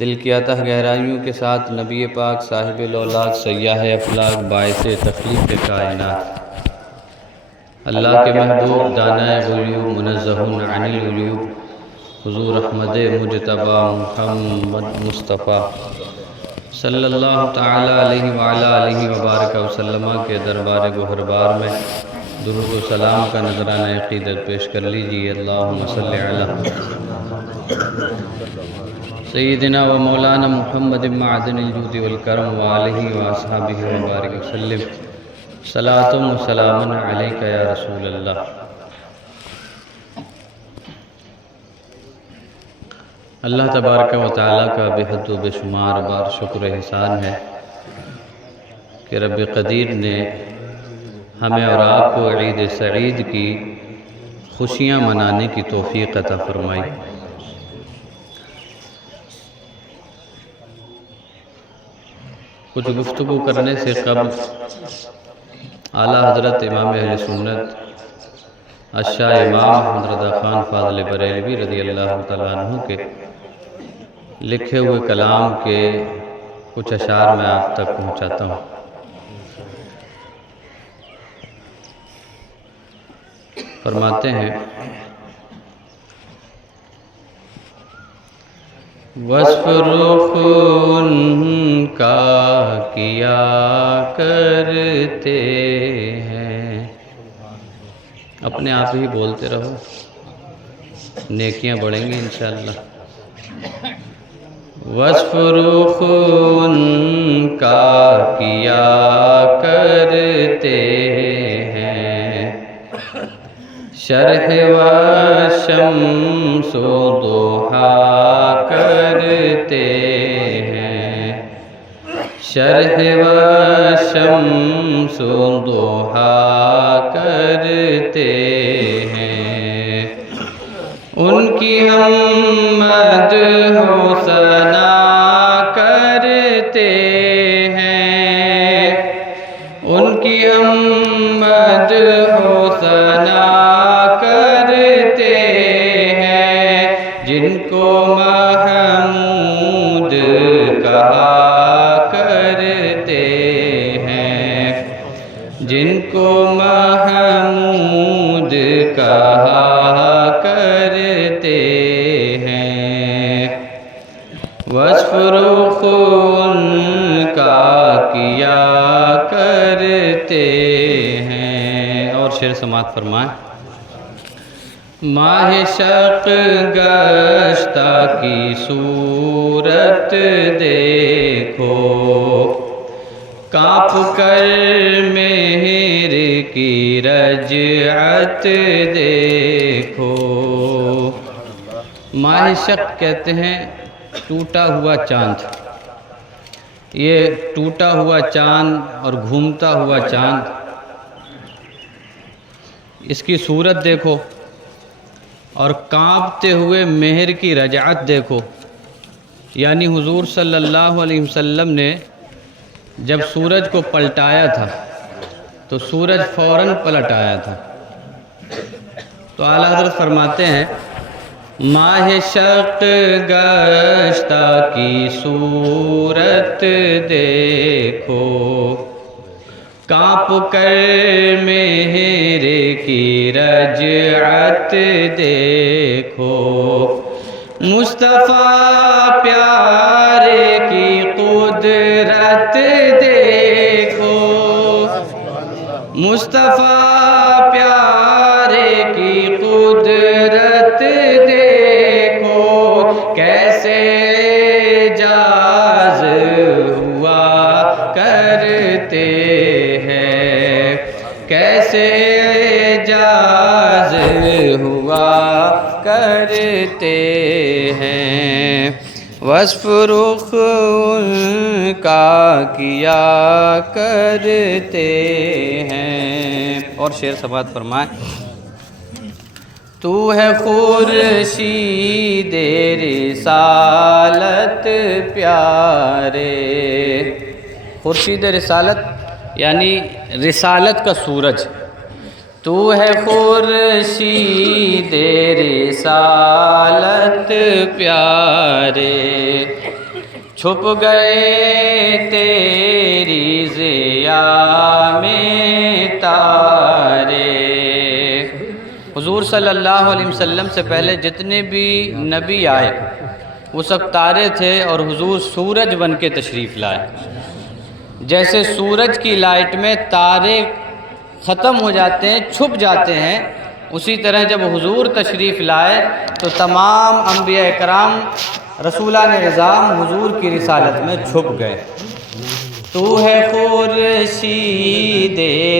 دل کی عطا گہرائیوں کے ساتھ نبی پاک صاحب الاولاق سیاح افلاق باعث تخلیق کائنات اللہ کے محبوب دانہ غیوب منزہ عن العیوب حضور احمد مجتبی محمد مصطفیٰ صلی اللہ تعالیٰ علیہ وعلیٰ علیہ وبارک وسلم کے دربار گہربار میں درود و سلام کا نذرانہ عقیدت پیش کر لیجیے۔ اللہم صلی علی سیدنا و مولانا محمد معدن الجود والکرم وآلہ واصحابہ وبارک وسلم صلاۃ و سلام علیک یا رسول اللہ۔ اللہ تبارک و تعالیٰ کا بے حد و بے شمار بار شکر و احسان ہے کہ رب قدیر نے ہمیں اور آپ کو عید سعید کی خوشیاں منانے کی توفیق عطا فرمائی۔ کچھ گفتگو کرنے سے قبل اعلیٰ حضرت امام اہل سنت الشاہ امام احمد رضا خان فاضل بریلوی رضی اللہ تعالیٰ عنہ کے لکھے ہوئے کلام کے کچھ اشعار میں آپ تک پہنچاتا ہوں۔ فرماتے ہیں وصف رخ ان کا کیا کرتے ہیں، اپنے آپ ہی بولتے رہو، نیکیاں بڑھیں گی انشاءاللہ۔ وصف رخ ان کا کیا کرتے ہیں، شرح و شمس و ضحا کرتے ہیں، شرح و شمس و ضحا کرتے ہیں، ان کی ہم مدح و ثنا کرتے ہیں، ان کی ہم مدح و ثنا کرتے ہیں، جن کو محمود کہا کرتے ہیں، جن کو محمود کہا کرتے ہیں، وصف رخ ان کا کیا کرتے ہیں۔ اور شعر سماعت فرمائیں۔ ماہ شق گشتہ کی صورت دیکھو، کانپ کر مہر کی رجعت دیکھو۔ ماہ شق کہتے ہیں ٹوٹا ہوا چاند، یہ ٹوٹا ہوا چاند اور گھومتا ہوا چاند، اس کی صورت دیکھو اور کانپتے ہوئے مہر کی رجعت دیکھو۔ یعنی حضور صلی اللہ علیہ وسلم نے جب سورج کو پلٹایا تھا تو سورج فوراً پلٹ آیا تھا۔ تو اعلیٰ حضرت فرماتے ہیں ماہ شق گشتہ کی صورت دیکھو، کانپ کر مہر کی رجعت دیکھو، مصطفیٰ پیارے کی قدرت دیکھو، مصطفیٰ پیارے کی قدرت دیکھو، کیسے اعجاز ہوا کرتے ہیں، کیسے اعجاز ہوا کرتے ہیں، وصف رخ ان کا کیا کرتے ہیں۔ اور شعر سماعت فرمائیں۔ تو ہے خورشید رسالت پیارے، خورشید رسالت یعنی رسالت کا سورج، تو ہے خورشید رسالت پیارے، چھپ گئے تیری ضیا میں تارے۔ حضور صلی اللہ علیہ وسلم سے پہلے جتنے بھی نبی آئے وہ سب تارے تھے، اور حضور سورج بن کے تشریف لائے۔ جیسے سورج کی لائٹ میں تارے ختم ہو جاتے ہیں، چھپ جاتے ہیں، اسی طرح جب حضور تشریف لائے تو تمام انبیاء اکرام رسولان نظام حضور کی رسالت میں چھپ گئے۔ تو ہے خورشید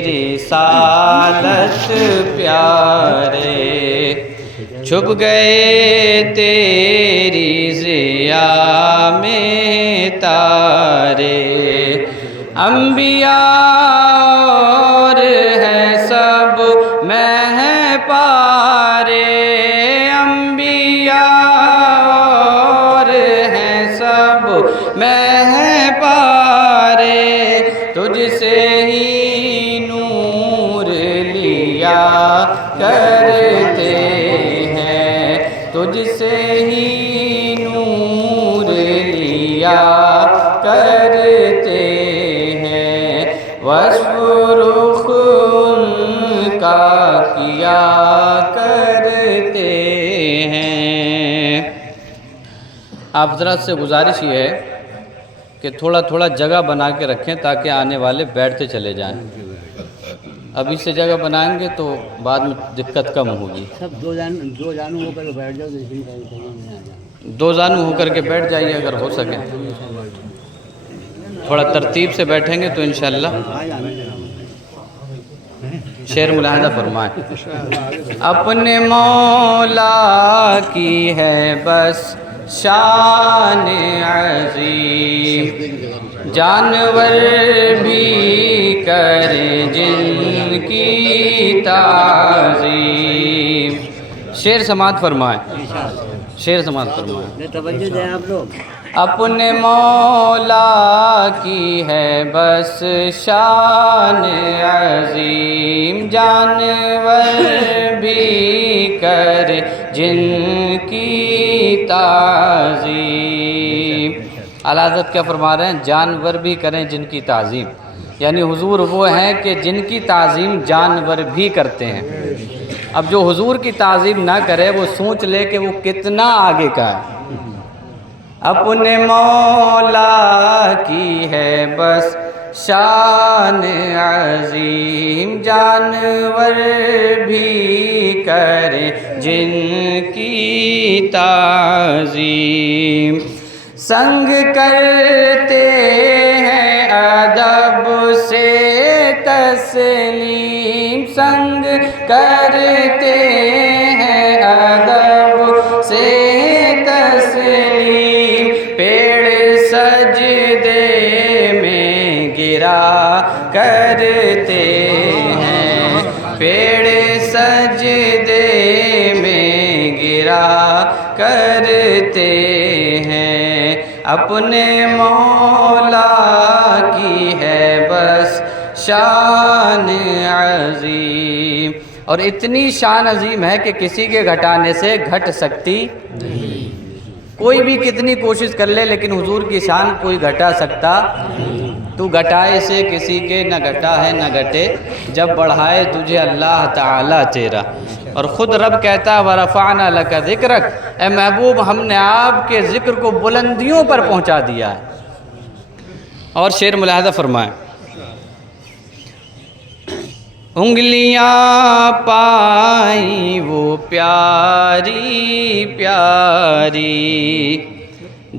رسالت پیارے، چھپ گئے تیری ضیا میں تارے۔ انبیاء اور ہیں سب میں پارے، انبیاء اور ہیں سب میں پارے، تجھ سے ہی نور لیا کرتے ہیں، تجھ سے ہی نور لیا کرتے ہیں، وصف رخ ان کا کیا کرتے ہیں۔ آپ حضرات سے گزارش یہ ہے کہ تھوڑا تھوڑا جگہ بنا کے رکھیں تاکہ آنے والے بیٹھتے چلے جائیں۔ ابھی سے جگہ بنائیں گے تو بعد میں دقت کم ہوگی۔ سب دو جانوں ہو کر بیٹھ جاؤ، دو زانو ہو کر کے بیٹھ جائیے اگر ہو سکے، تھوڑا ترتیب سے بیٹھیں گے تو انشاءاللہ شعر ملاحظہ فرمائیں۔ اپنے مولا کی ہے بس شان عظیم، جانور بھی کرے جن کی تعظیم۔ شعر سماعت فرمائیں، شعر سماعت فرمائیں۔ توجہ دیں آپ لوگ۔ اپنے مولا کی ہے بس شان عظیم، جانور بھی کرے جن کی تعظیم۔ اعلیٰ حضرت کیا فرما رہے ہیں؟ جانور بھی کریں جن کی تعظیم، یعنی حضور وہ ہیں کہ جن کی تعظیم جانور بھی کرتے ہیں۔ اب جو حضور کی تعظیم نہ کرے وہ سوچ لے کہ وہ کتنا آگے کا ہے۔ اپنے مولا کی ہے بس شان عظیم، جانور بھی کرے جن کی تعظیم۔ سنگ کرتے ہیں ادب سے تسلیم، سنگ کرتے ہیں ادب سے تسلیم، پیڑ سجدے میں گرا کرتے ہیں، پیڑ سجدے میں گرا کرتے ہیں، اپنے مولا کی ہے بس شان عظیم۔ اور اتنی شان عظیم ہے کہ کسی کے گھٹانے سے گھٹ سکتی نہیں، کوئی بھی کتنی کوشش کر لے لیکن حضور کی شان کوئی گھٹا سکتا، تو گھٹائے سے کسی کے نہ گھٹا ہے نہ گھٹے، جب بڑھائے تجھے اللہ تعالیٰ تیرا۔ اور خود رب کہتا ہے وَرَفَعْنَا لَكَ ذِكْرَكَ، اے محبوب ہم نے آپ کے ذکر کو بلندیوں پر پہنچا دیا ہے۔ اور شعر ملاحظہ فرمائیں۔ انگلیاں پائیں وہ پیاری پیاری،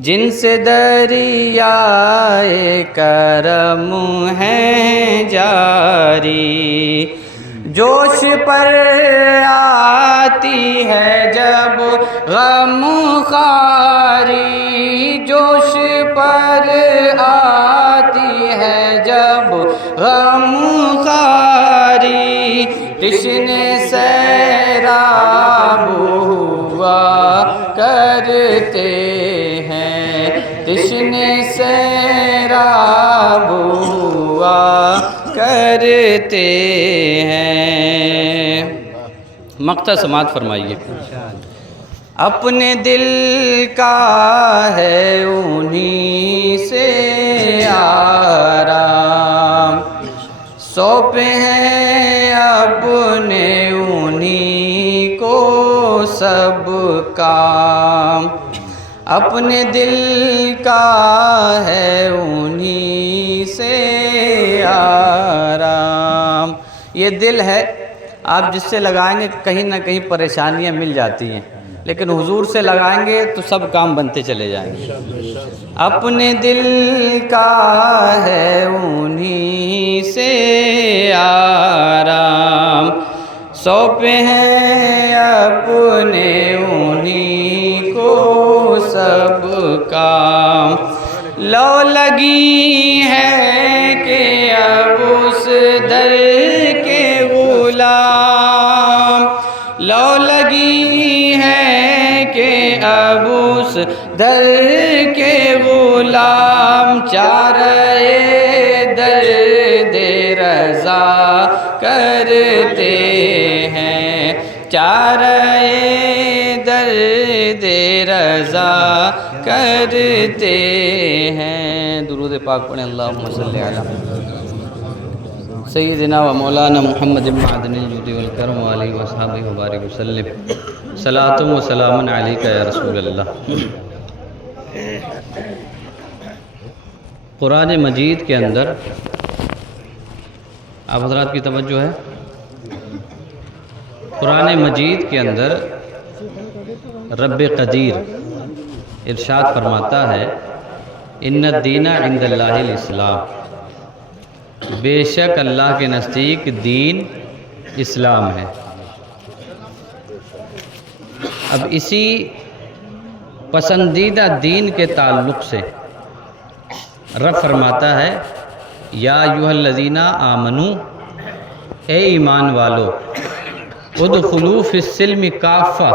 جن سے دریائے کرم ہے جاری، جوش پر آتی ہے جب غم خواری، جوش پر آتی ہے جب غم خواری، تشنے سیراب ہوا کرتے ہیں، تشنے سیراب ہوا کرتے ہیں۔ مقطع سماعت فرمائیے۔ اپنے دل کا ہے انہی سے آرام، سونپے ہیں اپنے انہی کو سب کام، اپنے دل کا ہے انہی سے آرام۔ یہ دل ہے، آپ جس سے لگائیں گے کہیں نہ کہیں پریشانیاں مل جاتی ہیں، لیکن حضور سے لگائیں گے تو سب کام بنتے چلے جائیں گے۔ اپنے دل کا ہے انہی سے آرام، سونپے ہیں اپنے انہی کو سب کام، لو لگی ہے کہ اب اس در کے غلام، لو لگی ہے کہ اب اس در کے غلام، چارۂ درد رضا کرتے ہیں، چارۂ درد رضا کرتے ہیں۔ درود پاک پڑھیں، اللہم صلی علی سیدنا و مولانا محمد بن معدن الجود والکرم علیہ وصحبہ وبارک وسلم، صلاۃ و سلام علیک یا رسول اللہ۔ قرآن مجید کے اندر آپ حضرات کی توجہ ہے، قرآن مجید کے اندر رب قدیر ارشاد فرماتا ہے، ان الدین عند اللہ الاسلام، بے شک اللہ کے نزدیک دین اسلام ہے۔ اب اسی پسندیدہ دین کے تعلق سے رب فرماتا ہے، یا ایھا الذین آمنو، اے ایمان والو، ادخلوا فی السلم کافہ،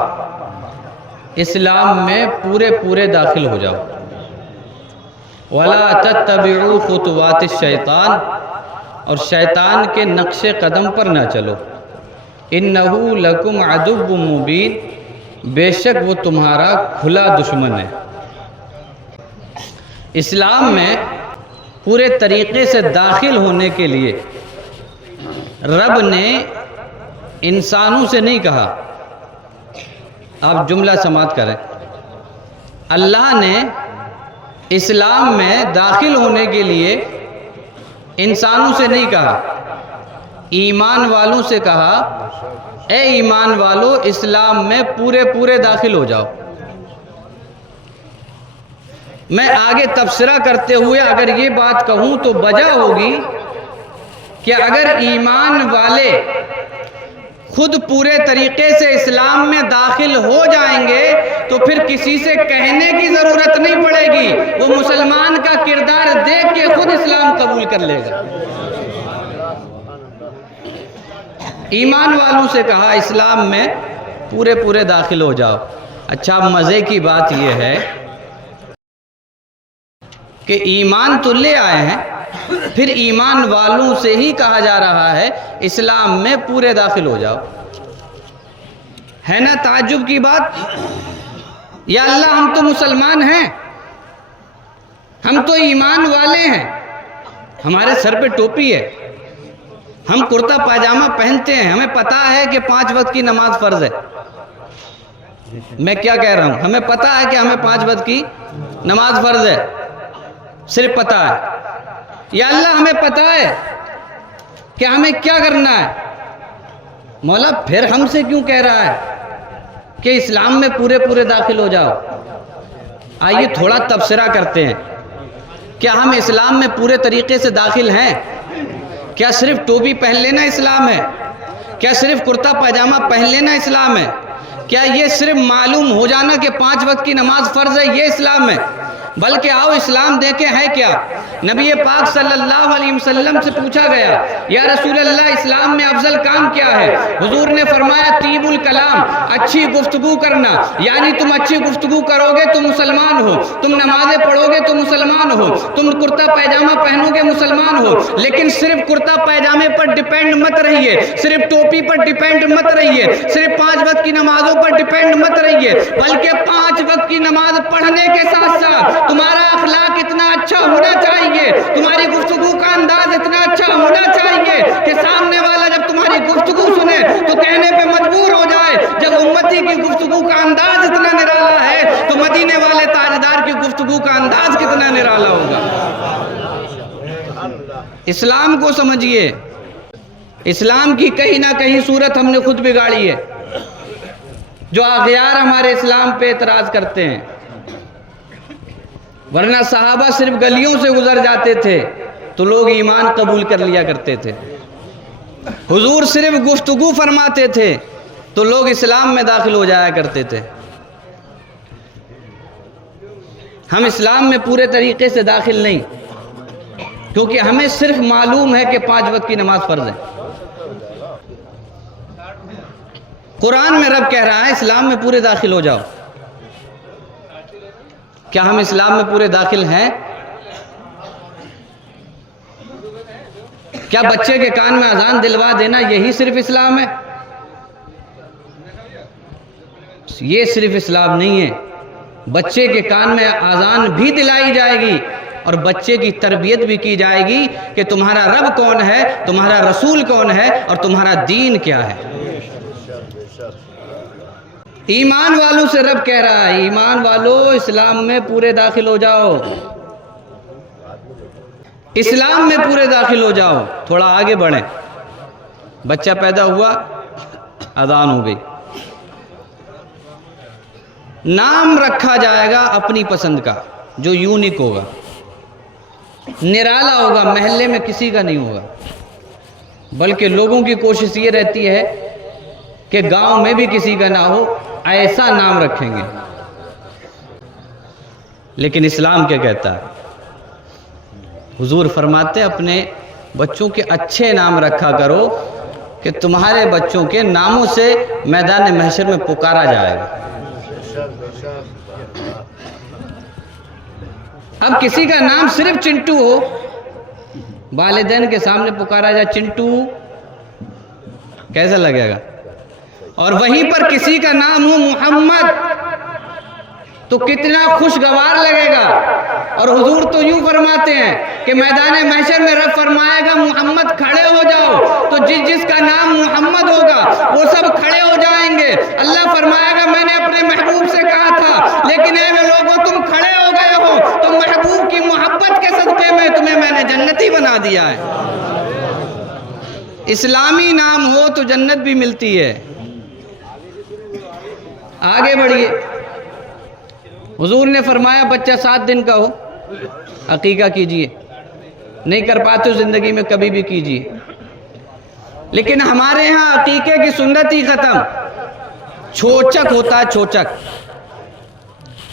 اسلام میں پورے داخل ہو جاؤ، ولا تتبعوا خطوات الشیطان، اور شیطان کے نقش قدم پر نہ چلو، انہ لکم عدو مبین، بے شک وہ تمہارا کھلا دشمن ہے۔ اسلام میں پورے طریقے سے داخل ہونے کے لیے رب نے انسانوں سے نہیں کہا، آپ جملہ سماعت کریں، اللہ نے اسلام میں داخل ہونے کے لیے انسانوں سے نہیں کہا، ایمان والوں سے کہا، اے ایمان والو اسلام میں پورے داخل ہو جاؤ۔ میں آگے تبصرہ کرتے ہوئے اگر یہ بات کہوں تو وجہ ہوگی کہ اگر ایمان والے خود پورے طریقے سے اسلام میں داخل ہو جائیں گے تو پھر کسی سے کہنے کی ضرورت نہیں پڑے گی، وہ مسلمان کا کردار دیکھ کے خود اسلام قبول کر لے گا۔ ایمان والوں سے کہا اسلام میں پورے داخل ہو جاؤ۔ اچھا، مزے کی بات یہ ہے کہ ایمان تو لے آئے ہیں، پھر ایمان والوں سے ہی کہا جا رہا ہے اسلام میں پورے داخل ہو جاؤ۔ ہے نا تعجب کی بات؟ یا اللہ ہم تو مسلمان ہیں، ہم تو ایمان والے ہیں، ہمارے سر پہ ٹوپی ہے، ہم کرتا پاجامہ پہنتے ہیں، ہمیں پتا ہے کہ 5 وقت کی نماز فرض ہے۔ میں کیا کہہ رہا ہوں؟ ہمیں پتا ہے کہ ہمیں 5 وقت کی نماز فرض ہے، صرف پتا ہے۔ یا اللہ ہمیں پتا ہے کہ ہمیں کیا کرنا ہے، مولا پھر ہم سے کیوں کہہ رہا ہے کہ اسلام میں پورے داخل ہو جاؤ؟ آئیے تھوڑا تبصرہ کرتے ہیں، کیا ہم اسلام میں پورے طریقے سے داخل ہیں؟ کیا صرف ٹوپی پہن لینا اسلام ہے؟ کیا صرف کرتا پاجامہ پہن لینا اسلام ہے؟ کیا یہ صرف معلوم ہو جانا کہ 5 وقت کی نماز فرض ہے یہ اسلام ہے؟ بلکہ آؤ اسلام دیکھیں ہے کیا۔ نبی پاک صلی اللہ علیہ وسلم سے پوچھا گیا یا رسول اللہ اسلام میں افضل کام کیا ہے؟ حضور نے فرمایا طیب الکلام، اچھی گفتگو کرنا، یعنی تم اچھی گفتگو کرو گے تو مسلمان ہو، تم نمازیں پڑھو گے تو مسلمان ہو، تم کرتا پیجامہ پہنو گے مسلمان ہو، لیکن صرف کرتا پیجامے پر ڈیپینڈ مت رہیے، صرف ٹوپی پر ڈیپینڈ مت رہیے، صرف 5 وقت کی نمازوں پر ڈیپینڈ مت رہیے، بلکہ 5 وقت کی نماز پڑھنے کے ساتھ ساتھ تمہارا اخلاق اتنا اچھا ہونا چاہیے، تمہاری گفتگو کا انداز اتنا اچھا ہونا چاہیے کہ سامنے والا جب تمہاری گفتگو سنے تو کہنے پہ مجبور ہو جائے جب امتی کی گفتگو کا انداز اتنا نرالا ہے تو مدینے والے تاجدار کی گفتگو کا انداز کتنا نرالا ہوگا۔ اسلام کو سمجھیے، اسلام کی کہیں نہ کہیں صورت ہم نے خود بگاڑی ہے۔ جو اغیار ہمارے اسلام پہ اعتراض کرتے ہیں، ورنہ صحابہ صرف گلیوں سے گزر جاتے تھے تو لوگ ایمان قبول کر لیا کرتے تھے، حضور صرف گفتگو فرماتے تھے تو لوگ اسلام میں داخل ہو جایا کرتے تھے۔ ہم اسلام میں پورے طریقے سے داخل نہیں، کیونکہ ہمیں صرف معلوم ہے کہ 5 وقت کی نماز فرض ہے۔ قرآن میں رب کہہ رہا ہے اسلام میں پورے داخل ہو جاؤ۔ کیا ہم اسلام میں پورے داخل ہیں؟ کیا بچے کے کان میں اذان دلوا دینا یہی صرف اسلام ہے؟ یہ صرف اسلام نہیں ہے، بچے کے کان میں اذان بھی دلائی جائے گی اور بچے کی تربیت بھی کی جائے گی کہ تمہارا رب کون ہے، تمہارا رسول کون ہے اور تمہارا دین کیا ہے۔ ایمان والوں سے رب کہہ رہا ہے ایمان والو اسلام میں پورے داخل ہو جاؤ، اسلام میں پورے داخل ہو جاؤ۔ تھوڑا آگے بڑھیں، بچہ پیدا ہوا، اذان ہو گئی، نام رکھا جائے گا اپنی پسند کا جو یونیک ہوگا، نرالا ہوگا، محلے میں کسی کا نہیں ہوگا، بلکہ لوگوں کی کوشش یہ رہتی ہے کہ گاؤں میں بھی کسی کا نہ ہو، ایسا نام رکھیں گے۔ لیکن اسلام کیا کہتا ہے؟ حضور فرماتے اپنے بچوں کے اچھے نام رکھا کرو کہ تمہارے بچوں کے ناموں سے میدان محشر میں پکارا جائے گا۔ اب کسی کا نام صرف چنٹو ہو، والدین کے سامنے پکارا جائے چنٹو، کیسا لگے گا؟ اور وہیں پر کسی کا نام ہو محمد تو کتنا خوشگوار لگے گا۔ اور حضور تو یوں فرماتے ہیں کہ میدان محشر میں رب فرمائے گا محمد کھڑے ہو جاؤ، تو جس کا نام محمد ہوگا وہ سب کھڑے ہو جائیں گے۔ اللہ فرمائے گا میں نے اپنے محبوب سے کہا تھا لیکن اے لوگوں تم کھڑے ہو گئے ہو، تو محبوب کی محبت کے صدقے میں نے جنتی بنا دیا ہے۔ اسلامی نام ہو تو جنت بھی ملتی ہے۔ آگے بڑھیے، حضور نے فرمایا بچہ 7 دن کا ہو عقیقہ کیجئے، نہیں کر پاتے زندگی میں کبھی بھی کیجئے۔ لیکن ہمارے ہاں عقیقے کی سنت ہی ختم، چھوچک ہوتا ہے،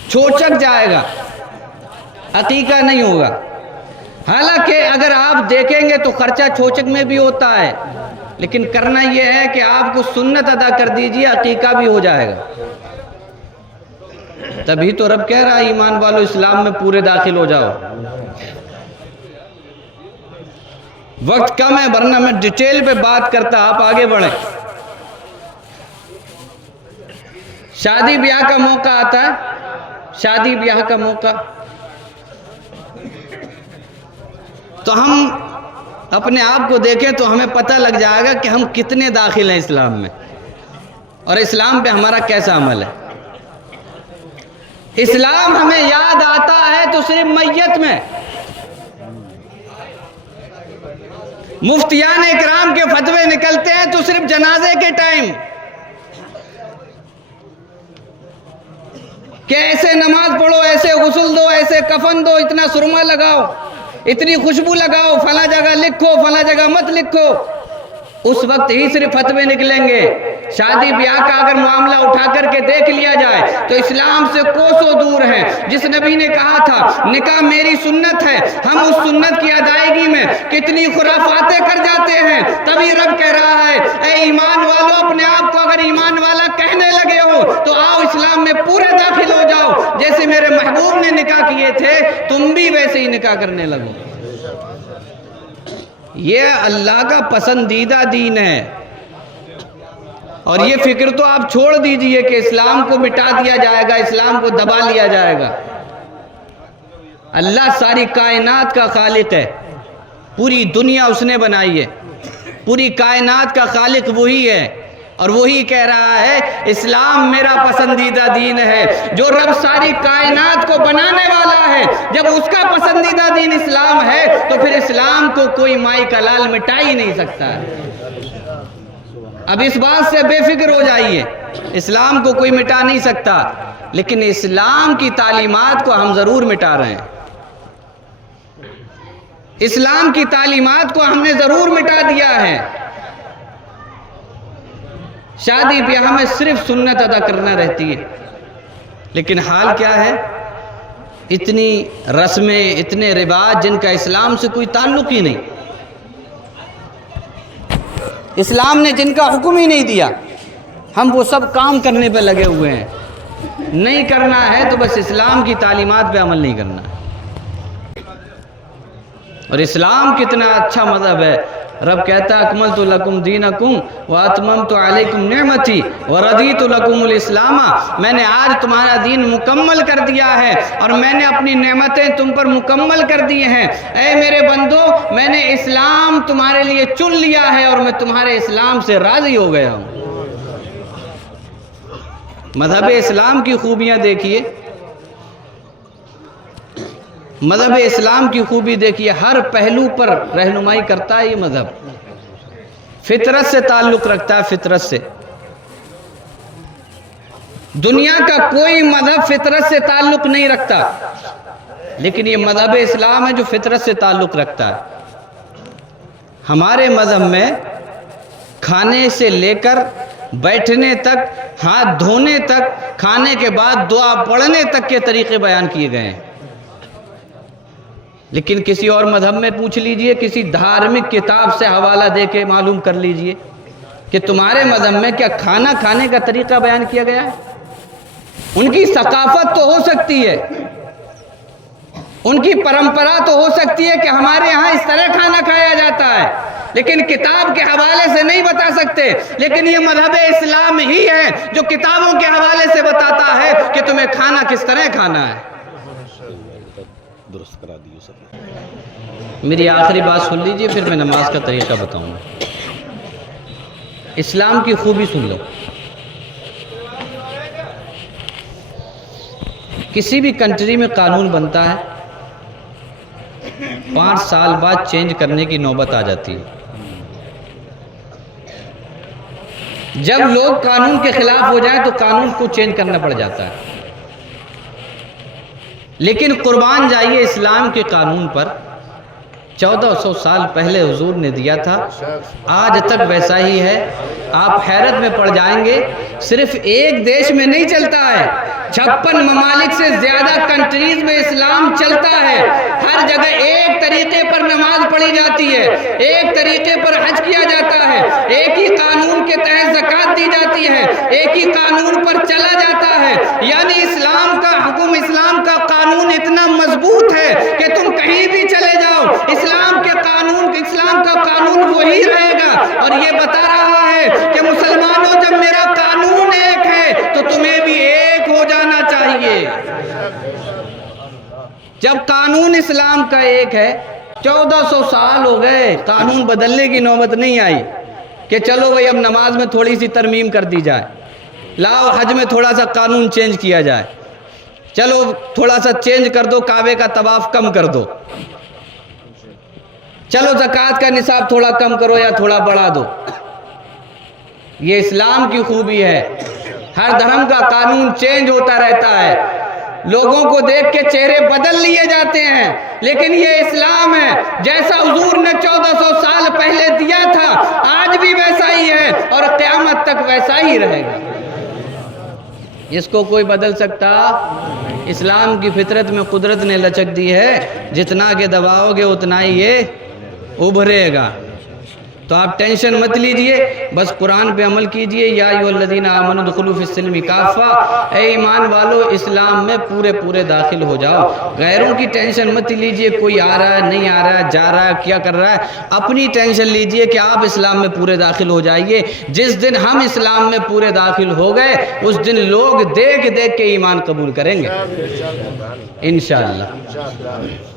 چھوچک جائے گا، عقیقہ نہیں ہوگا۔ حالانکہ اگر آپ دیکھیں گے تو خرچہ چھوچک میں بھی ہوتا ہے، لیکن کرنا یہ ہے کہ آپ کو سنت ادا کر دیجئے، عقیقہ بھی ہو جائے گا۔ تبھی تو رب کہہ رہا ہے ایمان والو اسلام میں پورے داخل ہو جاؤ۔ وقت کم ہے ورنہ میں ڈیٹیل پہ بات کرتا، آپ آگے بڑھیں۔ شادی بیاہ کا موقع آتا ہے، شادی بیاہ کا موقع تو ہم اپنے آپ کو دیکھیں تو ہمیں پتہ لگ جائے گا کہ ہم کتنے داخل ہیں اسلام میں اور اسلام پہ ہمارا کیسا عمل ہے۔ اسلام ہمیں یاد آتا ہے تو صرف میت میں، مفتیان اکرام کے فتوے نکلتے ہیں تو صرف جنازے کے ٹائم، کہ ایسے نماز پڑھو، ایسے غسل دو، ایسے کفن دو، اتنا سرما لگاؤ، اتنی خوشبو لگاؤ، فلاں جگہ لکھو، فلاں جگہ مت لکھو۔ اس وقت ہی صرف فتوے نکلیں گے۔ شادی بیاہ کا اگر معاملہ اٹھا کر کے دیکھ لیا جائے تو اسلام سے کوسوں دور ہیں۔ جس نبی نے کہا تھا نکاح میری سنت ہے، ہم اس سنت کی ادائیگی میں کتنی خرافاتیں کر جاتے ہیں۔ تبھی رب کہہ رہا ہے اے ایمان والو، اپنے آپ کو اگر ایمان والا کہنے لگے ہو تو آؤ اسلام میں پورے داخل ہو جاؤ۔ جیسے میرے محبوب نے نکاح کیے تھے تم بھی ویسے ہی نکاح کرنے لگو۔ یہ اللہ کا پسندیدہ دین ہے، اور یہ فکر تو آپ چھوڑ دیجئے کہ اسلام کو مٹا دیا جائے گا، اسلام کو دبا لیا جائے گا۔ اللہ ساری کائنات کا خالق ہے، پوری دنیا اس نے بنائی ہے، پوری کائنات کا خالق وہی ہے، اور وہی کہہ رہا ہے اسلام میرا پسندیدہ دین ہے۔ جو رب ساری کائنات کو بنانے والا ہے، جب اس کا پسندیدہ دین اسلام ہے تو پھر اسلام کو کوئی مائی کا لال مٹا ہی نہیں سکتا ہے۔ اب اس بات سے بے فکر ہو جائیے، اسلام کو کوئی مٹا نہیں سکتا، لیکن اسلام کی تعلیمات کو ہم ضرور مٹا رہے ہیں۔ اسلام کی تعلیمات کو ہم نے ضرور مٹا دیا ہے۔ شادی بیاہ میں صرف سنت ادا کرنا رہتی ہے، لیکن حال کیا ہے؟ اتنی رسمیں، اتنے رواج جن کا اسلام سے کوئی تعلق ہی نہیں، اسلام نے جن کا حکم ہی نہیں دیا، ہم وہ سب کام کرنے پہ لگے ہوئے ہیں۔ نہیں کرنا ہے تو بس اسلام کی تعلیمات پہ عمل نہیں کرنا۔ اور اسلام کتنا اچھا مذہب ہے۔ رب کہتا ہے اکملت لکم دینکم واتممت علیکم نعمتی ورضیت لکم الاسلام، میں نے آج تمہارا دین مکمل کر دیا ہے اور میں نے اپنی نعمتیں تم پر مکمل کر دی ہیں۔ اے میرے بندو، میں نے اسلام تمہارے لیے چن لیا ہے اور میں تمہارے اسلام سے راضی ہو گیا ہوں۔ مذہب اسلام کی خوبیاں دیکھیے، مذہب اسلام کی خوبی دیکھیے، ہر پہلو پر رہنمائی کرتا ہے یہ مذہب، فطرت سے تعلق رکھتا ہے، فطرت سے۔ دنیا کا کوئی مذہب فطرت سے تعلق نہیں رکھتا، لیکن یہ مذہب اسلام ہے جو فطرت سے تعلق رکھتا ہے۔ ہمارے مذہب میں کھانے سے لے کر بیٹھنے تک، ہاتھ دھونے تک، کھانے کے بعد دعا پڑھنے تک کے طریقے بیان کیے گئے ہیں۔ لیکن کسی اور مذہب میں پوچھ لیجئے، کسی دھارمک کتاب سے حوالہ دے کے معلوم کر لیجئے کہ تمہارے مذہب میں کیا کھانا کھانے کا طریقہ بیان کیا گیا ہے؟ ان کی ثقافت تو ہو سکتی ہے، ان کی پرمپرا تو ہو سکتی ہے کہ ہمارے یہاں اس طرح کھانا کھایا جاتا ہے، لیکن کتاب کے حوالے سے نہیں بتا سکتے۔ لیکن یہ مذہب اسلام ہی ہے جو کتابوں کے حوالے سے بتاتا ہے کہ تمہیں کھانا کس طرح کھانا ہے۔ درست کرا دیو سب۔ میری آخری بات سن لیجئے، پھر میں نماز کا طریقہ بتاؤں گا۔ اسلام کی خوبی سن لو، کسی بھی کنٹری میں قانون بنتا ہے، 5 سال بعد چینج کرنے کی نوبت آ جاتی ہے۔ جب لوگ قانون کے خلاف ہو جائیں تو قانون کو چینج کرنا پڑ جاتا ہے۔ لیکن قربان جائیے اسلام کے قانون پر، 1400 سال پہلے حضور نے دیا تھا، آج تک ویسا ہی ہے۔ آپ حیرت میں پڑ جائیں گے، صرف ایک دیش میں نہیں چلتا ہے، 56 ممالک سے زیادہ کنٹریز میں اسلام چلتا ہے۔ ہر جگہ ایک طریقے پر نماز پڑھی جاتی ہے، ایک طریقے پر حج کیا جاتا ہے، ایک ہی قانون کے تحت زکوٰۃ دی جاتی ہے، ایک ہی قانون پر چلا جاتا ہے۔ یعنی اسلام کا حکم، اسلام کا قانون اتنا مضبوط ہے کہ تم کہیں بھی چلے جاؤ، اسلام کا قانون وہی رہے گا۔ اور یہ بتا رہا ہے کہ مسلمانوں، جب میرا قانون ایک ہے تو تمہیں بھی ایک ہو جانا چاہیے۔ جب قانون اسلام کا ایک ہے، 1400 سال ہو گئے، قانون بدلنے کی نوبت نہیں آئی کہ چلو بھئی اب نماز میں تھوڑی سی ترمیم کر دی جائے، لاؤ حج میں تھوڑا سا قانون چینج کیا جائے، چلو تھوڑا سا چینج کر دو، کعبے کا طواف کم کر دو، چلو زکوٰۃ کا نصاب تھوڑا کم کرو یا تھوڑا بڑھا دو۔ یہ اسلام کی خوبی ہے، ہر دھرم کا قانون چینج ہوتا رہتا ہے۔ لوگوں کو دیکھ کے چہرے بدل لیے جاتے ہیں، لیکن یہ اسلام ہے، جیسا حضور نے 1400 سال پہلے دیا تھا آج بھی ویسا ہی ہے اور قیامت تک ویسا ہی رہے گا۔ اس کو کوئی بدل سکتا؟ اسلام کی فطرت میں قدرت نے لچک دی ہے، جتنا کہ دباؤ گے اتنا ہی یہ ابھرے گا۔ تو آپ ٹینشن مت لیجئے، بس قرآن پہ عمل کیجئے۔ یا ایھا الذین آمنوا ادخلوا فی السلم کافہ، اے ایمان والو اسلام میں پورے پورے داخل ہو جاؤ۔ غیروں کی ٹینشن مت لیجئے، کوئی آ رہا ہے نہیں آ رہا ہے، جا رہا ہے کیا کر رہا ہے، اپنی ٹینشن لیجئے کہ آپ اسلام میں پورے داخل ہو جائیے۔ جس دن ہم اسلام میں پورے داخل ہو گئے اس دن لوگ دیکھ دیکھ کے ایمان قبول کریں گے انشاءاللہ۔